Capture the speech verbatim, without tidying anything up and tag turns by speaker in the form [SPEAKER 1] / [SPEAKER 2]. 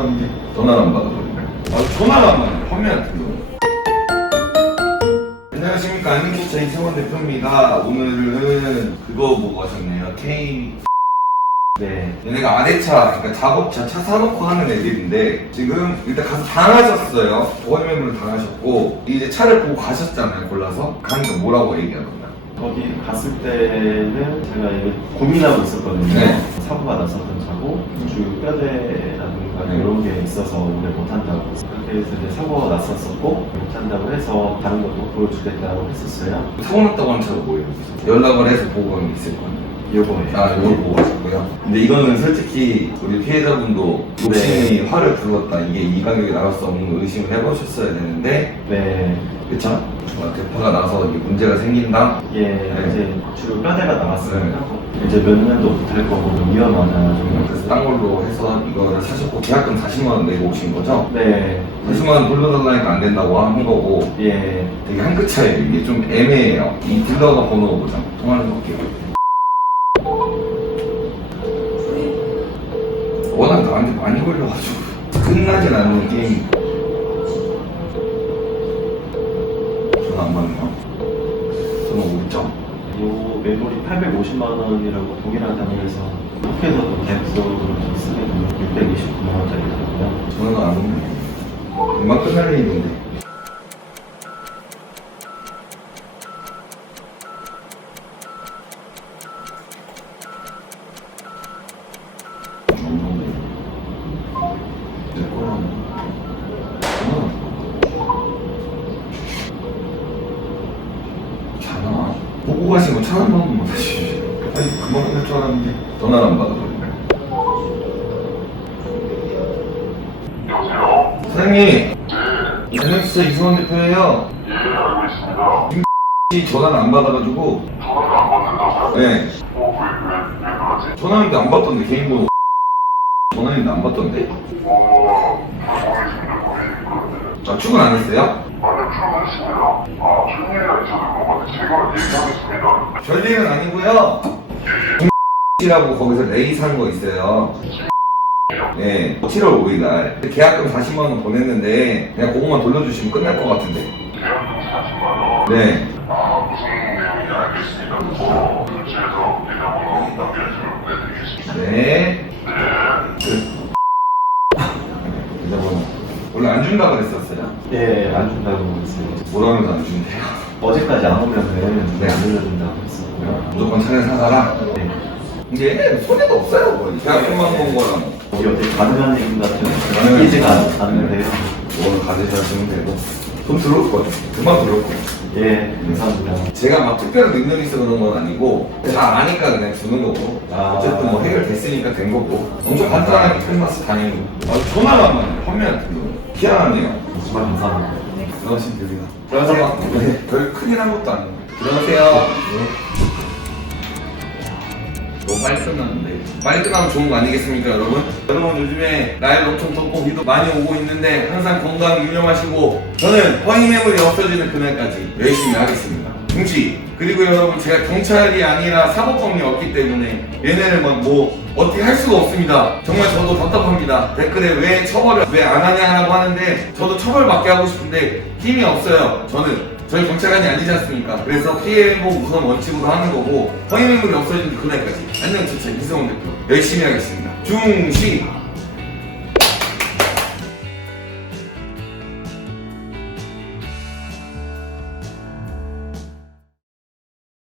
[SPEAKER 1] 알았는데 전화를 안 받아버리네. 아, 전화를 안 받네. 판매한테. 안녕하십니까. 안민국차 이승원 대표입니다. 오늘은 그거 보고 가셨네요. K. 네. 얘네가 아대차, 그러니까 작업차 차 사놓고 하는 애들인데, 지금 일단 가서 당하셨어요. 보관 매물을 당하셨고, 이제 차를 보고 가셨잖아요. 골라서. 가니까 뭐라고 얘기하던가.
[SPEAKER 2] 거기 갔을 때는 제가 이게 고민하고 있었거든요.
[SPEAKER 1] 네.
[SPEAKER 2] 사고가 났었던 차고 주 뼈대라든가
[SPEAKER 1] 네.
[SPEAKER 2] 이런 게 있어서 오늘 못한다고. 그렇게 해서 이제 사고가 났었었고 못한다고 해서 다른 것도 보여주겠다고 했었어요.
[SPEAKER 1] 사고 났다고 하는 차가 뭐예요? 연락을 해서 보고 가는 게 있을 거 아니에요?
[SPEAKER 2] 요거예요.
[SPEAKER 1] 아, 이걸 보고 가셨고요. 근데 이거는 솔직히 우리 피해자분도 욕심이
[SPEAKER 2] 네.
[SPEAKER 1] 화를 불렀다. 이게 이 가격에 나갈 수 없는 걸 의심을 해보셨어야 되는데,
[SPEAKER 2] 네.
[SPEAKER 1] 그쵸? 어, 대파가 나서 이게 문제가 생긴다?
[SPEAKER 2] 예,
[SPEAKER 1] 네.
[SPEAKER 2] 이제 주로 뼈대가 나갔으니까 이제 몇 년도 못할 거고 좀 위험하다. 좀
[SPEAKER 1] 그래서 딴 걸로 해서 이거를 사셨고, 계약금 사십만 원 내고 오신 거죠?
[SPEAKER 2] 네.
[SPEAKER 1] 사십만 원 돌려달라니까 안 된다고 한 거고,
[SPEAKER 2] 예.
[SPEAKER 1] 되게 한 끗 차이에요. 이게 좀 애매해요. 이 딜러가 번호 보자. 통화를 해볼게요. 워낙 나한테 많이 걸려가지고 끝나진 않는 게임. 전화 안 받네요. 전화 오겠죠?
[SPEAKER 2] 요 메모리 팔백오십만 원이라고 동일한 단위에서 국회에서도 계약서로 좀 쓰게 되면 육백이십구만 원짜리더라고요.
[SPEAKER 1] 전화가 안 오네. 금방 끝날 일인데. 내 거랑 전화 보고 가시고 차 한 번만 다시. 아니 금방 끝날 줄 알았는데 전화를 안 받아버리네.
[SPEAKER 3] 여보세요?
[SPEAKER 1] 사장님,
[SPEAKER 3] 네.
[SPEAKER 1] 안녕하세요. 이승원 대표예요.
[SPEAKER 3] 예, 알고 있습니다.
[SPEAKER 1] 이 전화를 안 받아가지고.
[SPEAKER 3] 전화를 안 받는다고요?
[SPEAKER 1] 네.
[SPEAKER 3] 어, 왜, 왜, 왜 그러지?
[SPEAKER 1] 전화했는데 안 받던데, 개인 번호. 전화했는데 안 받던데?
[SPEAKER 3] 어, 모르겠습니다. 모르겠는데.
[SPEAKER 1] 아, 출근 안 했어요?
[SPEAKER 3] 아니요, 출근했습니다. 아, 출근이라 있어서 그런 것 같아요. 제가 얘기하겠습니다.
[SPEAKER 1] 별일은 아니고요. 이라고 거기서 레이 사는 거 있어요. 네, 칠월 오일 날 계약금 사십만 원 보냈는데 그냥 그것만 돌려주시면 끝날 것 같은데.
[SPEAKER 3] 계약금 사십만 원.
[SPEAKER 1] 네.
[SPEAKER 3] 아, 무슨 내용인지 알겠습니다. 어, 결제해서 계좌번호 남겨주시면 내드리겠습니다.
[SPEAKER 1] 네.
[SPEAKER 3] 네.
[SPEAKER 1] 끝. 계좌번호. 원래 안 준다 그랬었어요.
[SPEAKER 2] 예, 안 준다고 했어요.
[SPEAKER 1] 뭐라면서 안 준대요.
[SPEAKER 2] 어제까지 안 오면은
[SPEAKER 1] 네.
[SPEAKER 2] 안 들려준다고 했었고요.
[SPEAKER 1] 무조건 차를 사가라.
[SPEAKER 2] 네.
[SPEAKER 1] 근데 얘는 손해도 없어요. 거의. 계약금만 본 거랑.
[SPEAKER 2] 이게 어떻게 가능한 얘기 같은
[SPEAKER 1] 가능한
[SPEAKER 2] 믿기지가
[SPEAKER 1] 얘기.
[SPEAKER 2] 않는데요.
[SPEAKER 1] 뭘 가져가시면 되고. 돈 들어올 거예요. 금방 들어올 거예요.
[SPEAKER 2] 예, 감사합니다.
[SPEAKER 1] 제가 막 특별한 능력이 있어 그런 건 아니고 다 아니까 그냥 주는 거고.
[SPEAKER 2] 아.
[SPEAKER 1] 어쨌든 뭐 해결됐으니까 된 거고. 엄청 간단하게 크리스마스 다니는 거. 아, 전화가 안 받네. 판매한테. 희한하네요.
[SPEAKER 2] 정말 감사합니다.
[SPEAKER 1] 들어가시면 됩니다. 들어가세요. 네, 별 큰일 한 것도 아니고. 들어가세요. 네. 너무 빨리 끝났는데. 빨리 끝나면 좋은 거 아니겠습니까, 여러분? 여러분, 요즘에 라일 엄청 돋보기도 많이 오고 있는데 항상 건강 유념하시고 저는 허위 매물이 없어지는 그날까지 열심히 하겠습니다. 중시. 그리고 여러분, 제가 경찰이 아니라 사법범이 없기 때문에 얘네를 막 뭐 어떻게 할 수가 없습니다. 정말 저도 답답합니다. 댓글에 왜 처벌을 왜 안 하냐라고 하는데 저도 처벌받게 하고 싶은데 힘이 없어요. 저는 저희 경찰관이 아니지 않습니까? 그래서 피해복 우선 원칙으로 하는 거고 허위 매물이 없어지는 그날까지 안녕. 진짜 이승원 대표 열심히 하겠습니다. 중시.